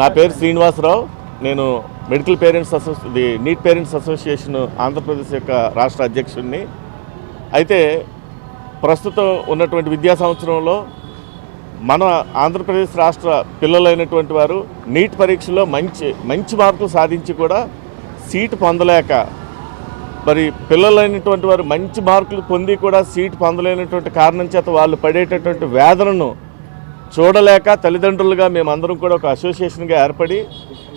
నా పేరు శ్రీనివాసరావు. నేను medical parents associ the NEET parents association Andhra Pradesh యొక్క రాష్ట్ర అధ్యక్షుడిని. అయితే ప్రస్తుతం ఉన్నటువంటి విద్యా సంవత్సరంలో మన ఆంధ్రప్రదేశ్ రాష్ట్ర పిల్లలైనటువంటి వారు నీట్ పరీక్షలో మంచి మంచి మార్కులు సాధించి కూడా సీటు పొందలేక మరి పిల్లలైనటువంటి వారు మంచి మార్కులు పొంది కూడా సీటు పొందలేనటువంటి కారణం చేత వాళ్ళు పడేటటువంటి వేదనను చూడలేక తల్లిదండ్రులుగా మేమందరం కూడా ఒక అసోసియేషన్గా ఏర్పడి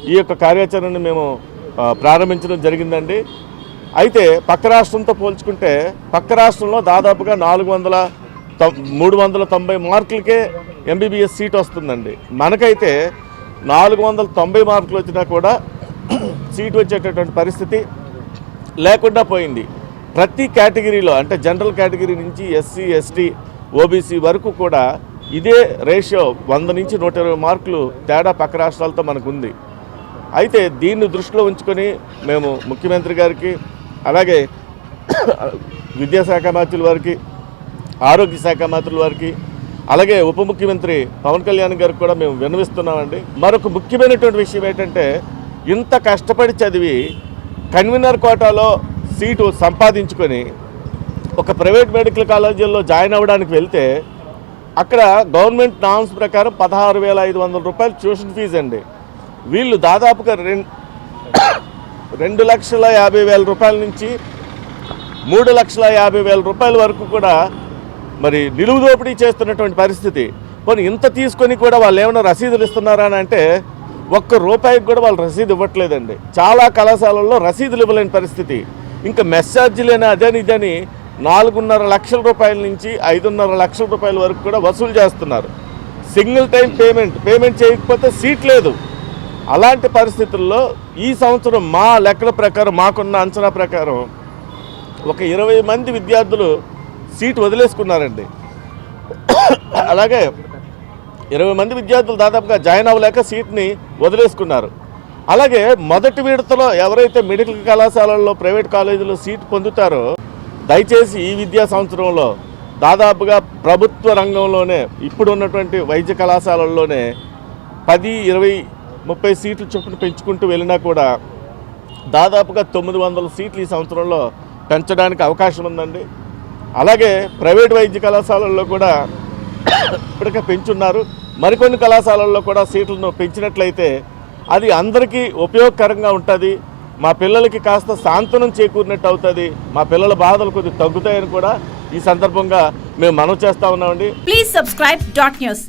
ఈ యొక్క కార్యాచరణను మేము ప్రారంభించడం జరిగిందండి. అయితే పక్క రాష్ట్రంతో పోల్చుకుంటే పక్క రాష్ట్రంలో దాదాపుగా నాలుగు వందల తొం- మూడు వందల తొంభై మార్కులకే ఎంబీబీఎస్ సీట్ వస్తుందండి. మనకైతే నాలుగు వందల తొంభై మార్కులు వచ్చినా కూడా సీట్ వచ్చేటటువంటి పరిస్థితి లేకుండా పోయింది. ప్రతి కేటగిరీలో అంటే జనరల్ కేటగిరీ నుంచి ఎస్సీ ఎస్టీ ఓబీసీ వరకు కూడా ఇదే రేషియో వంద నుంచి నూట ఇరవై మార్కులు తేడా పక్క రాష్ట్రాలతో మనకు ఉంది అయితే దీన్ని దృష్టిలో ఉంచుకొని మేము ముఖ్యమంత్రి గారికి అలాగే విద్యాశాఖ మంత్రుల వారికి ఆరోగ్య శాఖ మంత్రుల వారికి అలాగే ఉప ముఖ్యమంత్రి పవన్ కళ్యాణ్ గారికి కూడా మేము విన్నవిస్తున్నామండి. మరొక ముఖ్యమైనటువంటి విషయం ఏంటంటే ఇంత కష్టపడి చదివి కన్వీనర్ కోటాలో సీటు సంపాదించుకొని ఒక ప్రైవేట్ మెడికల్ కాలేజీల్లో జాయిన్ అవ్వడానికి వెళ్తే అక్కడ గవర్నమెంట్ నామ్స్ ప్రకారం పదహారు వేల ఐదు వందల రూపాయలు ట్యూషన్ ఫీజు అండి. వీళ్ళు దాదాపుగా రెండు రెండు లక్షల యాభై వేల రూపాయల నుంచి మూడు లక్షల యాభై వేల రూపాయల వరకు కూడా మరి నిలువు దోపిడీ చేస్తున్నటువంటి పరిస్థితి. పోనీ ఇంత తీసుకొని కూడా వాళ్ళు ఏమైనా రసీదులు ఇస్తున్నారా అని అంటే ఒక్క రూపాయికి కూడా వాళ్ళు రసీదు ఇవ్వట్లేదండి. చాలా కళాశాలల్లో రసీదులు ఇవ్వలేని పరిస్థితి. ఇంకా మెస్సార్జీలేనా అదని ఇదని నాలుగున్నర లక్షల రూపాయల నుంచి ఐదున్నర లక్షల రూపాయల వరకు కూడా వసూలు చేస్తున్నారు. సింగిల్ టైం పేమెంట్ పేమెంట్ చేయకపోతే సీట్ లేదు. అలాంటి పరిస్థితుల్లో ఈ సంవత్సరం మా లెక్కల ప్రకారం మాకున్న అంచనా ప్రకారం ఒక ఇరవై మంది విద్యార్థులు సీట్ వదిలేసుకున్నారండి. అలాగే ఇరవై మంది విద్యార్థులు దాదాపుగా జాయిన్ అవ్వలేక సీట్ని వదిలేసుకున్నారు. అలాగే మొదటి విడతలో ఎవరైతే మెడికల్ కళాశాలల్లో ప్రైవేట్ కాలేజీలో సీట్ పొందుతారో దయచేసి ఈ విద్యా సంవత్సరంలో దాదాపుగా ప్రభుత్వ రంగంలోనే ఇప్పుడు ఉన్నటువంటి వైద్య కళాశాలల్లోనే పది ఇరవై ముప్పై సీట్లు చొప్పున పెంచుకుంటూ వెళ్ళినా కూడా దాదాపుగా తొమ్మిది వందల సీట్లు ఈ సంవత్సరంలో పెంచడానికి అవకాశం ఉందండి. అలాగే ప్రైవేట్ వైద్య కళాశాలల్లో కూడా ఇప్పటికే పెంచున్నారు. మరికొన్ని కళాశాలల్లో కూడా సీట్లను పెంచినట్లయితే అది అందరికీ ఉపయోగకరంగా ఉంటుంది. మా పిల్లలకి కాస్త సాంతనం చేకూరినట్టు అవుతుంది. మా పిల్లల బాధలు కొద్దిగా తగ్గుతాయని కూడా ఈ సందర్భంగా మేము మనవి చేస్తా ఉన్నామండి. Please subscribe dot news